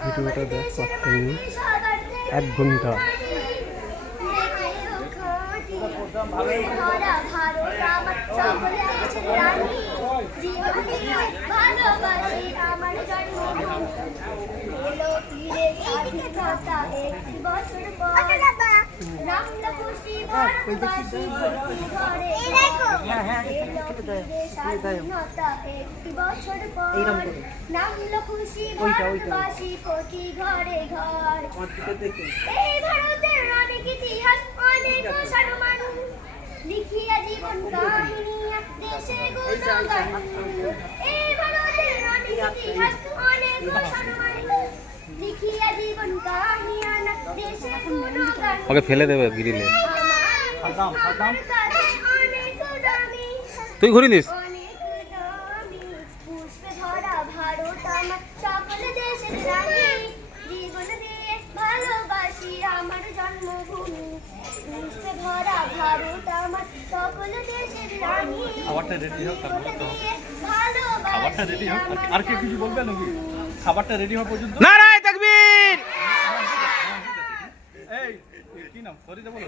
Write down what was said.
ভিডিওটা দেখ, এক ঘণ্টা। রেখেও স্বাধীনতা একটি বছর লিখিয়া জীবন কাহিনী দেশে গুণগান এই ভারতের অনেক ইতিহাস অনেক সম্মান লিখিয়া জীবন কাহিনী এক দেশে গুণগান ওকে ফেলে দেবে গিরিলে আমার আমার কাছে অনেক দামি তুই ঘুরি দিস অনেক দামি পুষ্পে ভরা ভারত আমার সকল দেশের রানী জীবন দিয়ে ভালোবাসি আমার জন্মভূমি পুষ্পে ফেলে দেবে আমার তুই দেশের রানী খাবারটা ready হোক, তারপর তো খাবারটা রেডি হোক আর- আর কে কিছু বলবে নাকি? খাবারটা রেডি হওয়া পর্যন্ত? なこれでも